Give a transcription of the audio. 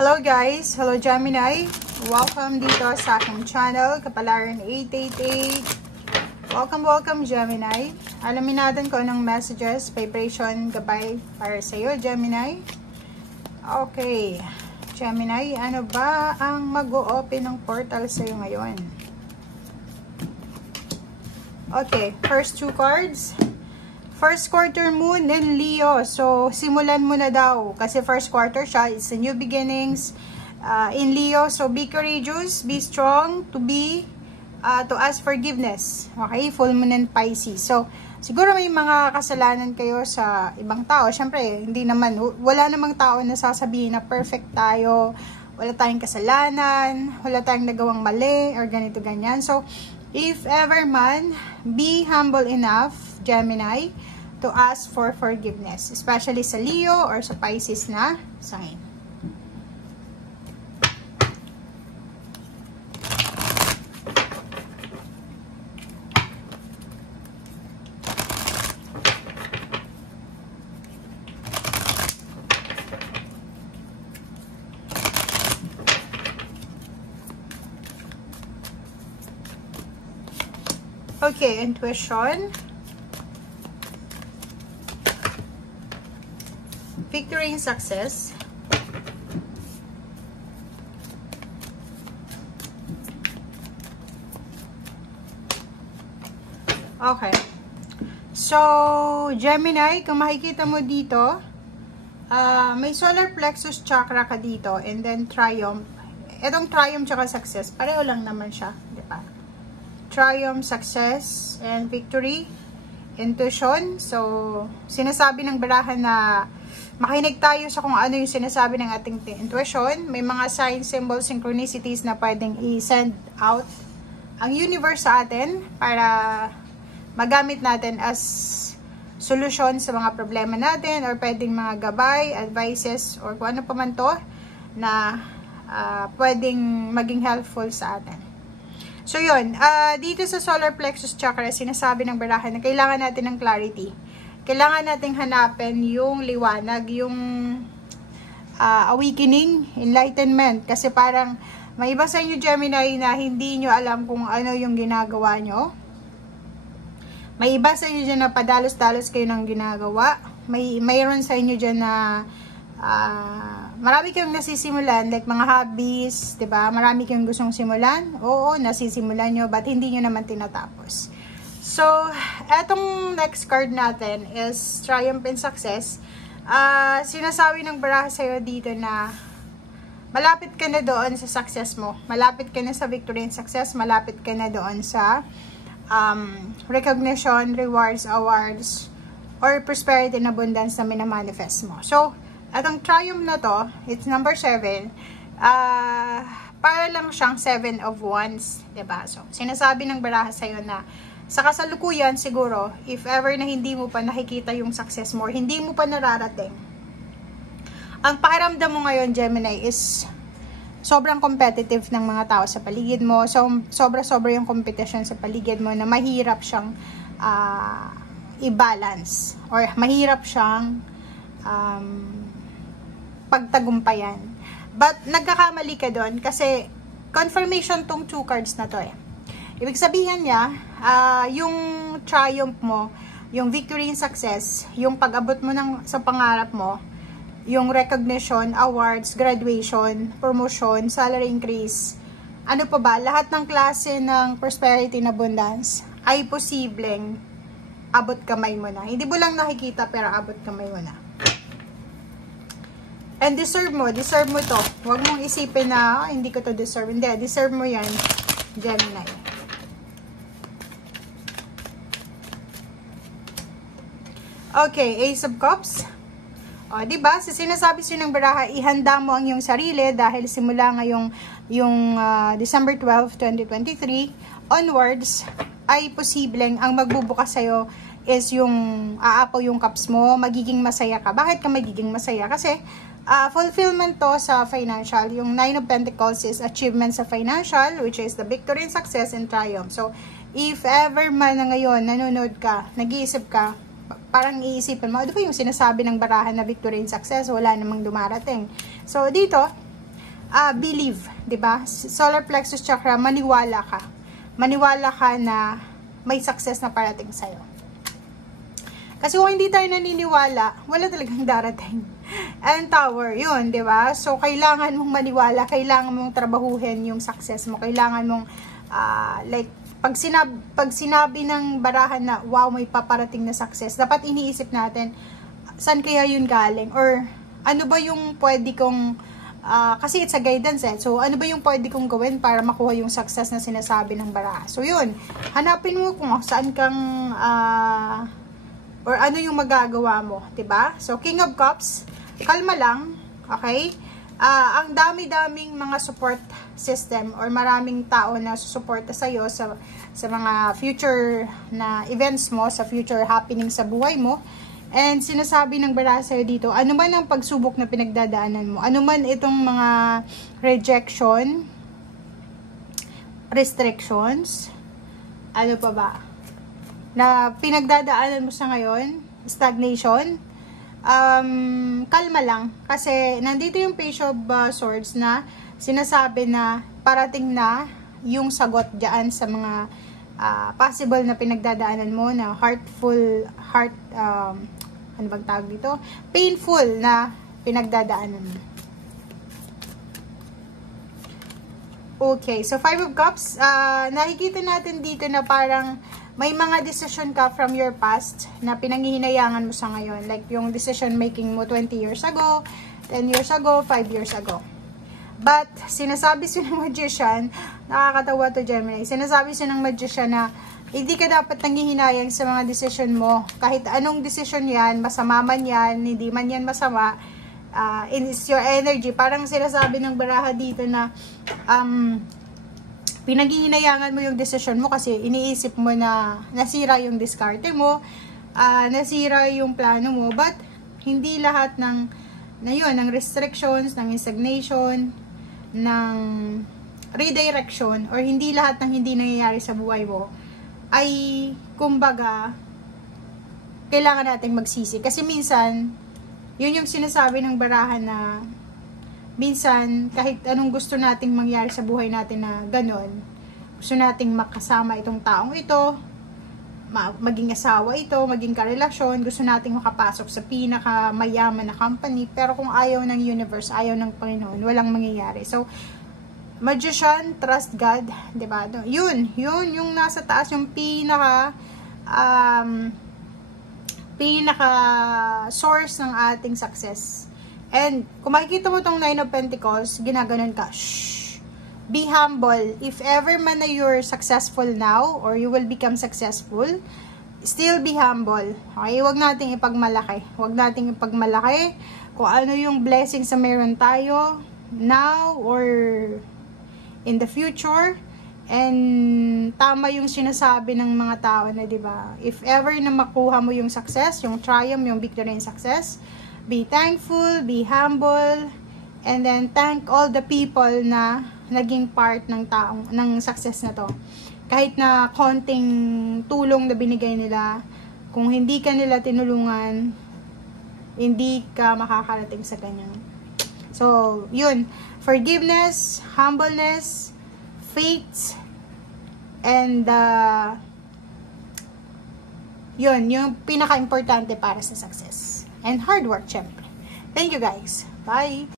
Hello guys! Hello Gemini! Welcome dito sa aking channel, Kapalaran 888. Welcome Gemini. Alamin natin kung anong messages, vibration, gabay para sa iyo Gemini. Okay. Gemini, ano ba ang mag-o-open ng portal sa iyo ngayon? Okay. First two cards. First quarter moon in Leo. So, simulan mo na daw. Kasi first quarter siya. It's a new beginnings in Leo. So, be courageous. Be strong. To ask forgiveness. Okay? Full moon in Pisces. So, siguro may mga kasalanan kayo sa ibang tao. Siyempre, hindi naman. Wala namang tao na sasabihin na perfect tayo. Wala tayong kasalanan. Wala tayong nagawang mali. Or ganito, ganyan. So, if ever man, be humble enough, Gemini, to ask for forgiveness, especially sa Leo or sa Pisces na sign. Okay, intuition. Victory and success. Okay. So, Gemini, kung makikita mo dito, may solar plexus chakra ka dito, and then triumph. Itong triumph tsaka success, pareho lang naman siya, di ba? Triumph, success, and victory. Intuition. So, sinasabi ng barahan na makinig tayo sa kung ano yung sinasabi ng ating intuition. May mga sign, symbols, synchronicities na pwedeng i-send out ang universe sa atin para magamit natin as solusyon sa mga problema natin, or pwedeng mga gabay, advices, or kung ano pa man to na pwedeng maging helpful sa atin. So yun, dito sa solar plexus chakra, sinasabi ng barahan na kailangan natin ng clarity. Kailangan nating hanapin yung liwanag, yung awakening, enlightenment. Kasi parang may iba sa inyo Gemini na hindi nyo alam kung ano yung ginagawa nyo. May iba sa inyo dyan na padalos-dalos kayo ng ginagawa. Mayroon sa inyo dyan na marami kayong nasisimulan, like mga hobbies, diba? Marami kayong gustong simulan. Oo, nasisimulan nyo, but hindi nyo naman tinatapos. So, etong next card natin is Triumph and Success. Sinasabi ng baraha sa'yo dito na malapit ka na doon sa success mo. Malapit ka na sa victory and success. Malapit ka na doon sa recognition, rewards, awards, or prosperity and abundance na minamanifest mo. So, etong Triumph na to, it's number 7. Para lang siyang 7 of Wands. Diba? So, sinasabi ng baraha sa'yo na sa kasalukuyan siguro, if ever na hindi mo pa nakikita yung success mo, hindi mo pa nararating, ang pakiramdam mo ngayon, Gemini, is sobrang competitive ng mga tao sa paligid mo. So, sobra-sobra yung competition sa paligid mo na mahirap siyang i-balance, or mahirap siyang pagtagumpayan. But, nagkakamali ka doon kasi confirmation tong 2 cards na to eh. Ibig sabihin niya, yung triumph mo, yung victory and success, yung pag-abot mo sa pangarap mo, yung recognition, awards, graduation, promotion, salary increase, ano pa ba, lahat ng klase ng prosperity and abundance ay posibleng abot kamay mo na. Hindi mo lang nakikita pero abot kamay mo na. And deserve mo to. Huwag mong isipin na, hindi ko to deserve. Hindi, deserve mo yan, Gemini. Okay, Ace of Cups. O, diba? So, sinasabi siya ng baraha, ihanda mo ang iyong sarili dahil simula ngayong December 12, 2023 onwards, ay posibleng ang magbubukas sa'yo is yung aapaw yung cups mo, magiging masaya ka. Bakit ka magiging masaya? Kasi, fulfillment to sa financial. Yung 9 of Pentacles is achievement sa financial, which is the victory and success and triumph. So, if ever man na ngayon, nanonood ka, nag-iisip ka, parang iisipin mo, ano ba yung sinasabi ng barahan na victory and success, wala namang dumarating. So, dito, believe, 'di ba? Solar plexus chakra, maniwala ka. Maniwala ka na may success na parating sa'yo. Kasi kung hindi tayo naniniwala, wala talagang darating. And Tower, yun, di ba? So, kailangan mong maniwala, kailangan mong trabahuhin yung success mo, kailangan mong, pag sinabi ng barahan na, wow, may paparating na success, dapat iniisip natin, saan kaya yun galing? Or, ano ba yung pwede kong, kasi it's a guidance so ano ba yung pwede kong gawin para makuha yung success na sinasabi ng baraha? So, yun, hanapin mo kung saan kang, or ano yung magagawa mo, 'di ba? So King of Cups, kalma lang, okay? Ang dami-daming mga support system or maraming tao na susuporta sa iyo sa mga future na events mo, sa future happenings sa buhay mo. And sinasabi ng baraha sa'yo dito, ano man ang pagsubok na pinagdadaanan mo, ano man itong mga rejection, restrictions, ano pa ba? Na pinagdadaanan mo sa ngayon, stagnation, kalma lang. Kasi nandito yung Page of Swords na sinasabi na parating na yung sagot dyan sa mga possible na pinagdadaanan mo na ano bang tawag dito? Painful na pinagdadaanan mo. Okay, so 5 of Cups, nakikita natin dito na parang may mga decision ka from your past na pinanghihinayangan mo sa ngayon. Like yung decision making mo 20 years ago, 10 years ago, 5 years ago. But, sinasabi siya ng magician, nakakatawa to Gemini, sinasabi siya ng magician na hindi ka dapat nanghihinayang sa mga decision mo. Kahit anong decision yan, masama man yan, hindi man yan masama, it's your energy. Parang sinasabi ng baraha dito na, pinaghihinayangan mo yung decision mo kasi iniisip mo na nasira yung diskarte mo, nasira yung plano mo, but hindi lahat ng restrictions, ng stagnation, ng redirection, or hindi lahat ng hindi nangyayari sa buhay mo ay, kumbaga, kailangan nating magsisi. Kasi minsan, yun yung sinasabi ng barahan na minsan, kahit anong gusto nating mangyari sa buhay natin na ganon, gusto nating makasama itong taong ito, maging asawa ito, maging karelasyon, gusto nating makapasok sa pinakamayaman na company, pero kung ayaw ng universe, ayaw ng Panginoon, walang mangyayari. So, Magician, trust God, diba? Yun, yung nasa taas, yung pinaka source ng ating success. And, kung makikita mo tong 9 of Pentacles, ginaganon ka, shh, be humble. If ever man na you're successful now, or you will become successful, still be humble. Okay? Huwag nating ipagmalaki. Huwag nating ipagmalaki kung ano yung blessings na meron tayo, now, or in the future. And tama yung sinasabi ng mga tao na, diba, if ever na makuha mo yung success, yung triumph, yung victory and success, be thankful, be humble, and then thank all the people na naging part ng success na to. Kahit na konting tulong na binigay nila, kung hindi ka nila tinulungan, hindi ka makakarating sa ganyan. So, yun. Forgiveness, humbleness, faith, and yun, yung pinaka-importante para sa success. And hard work, syempre. Thank you guys. Bye!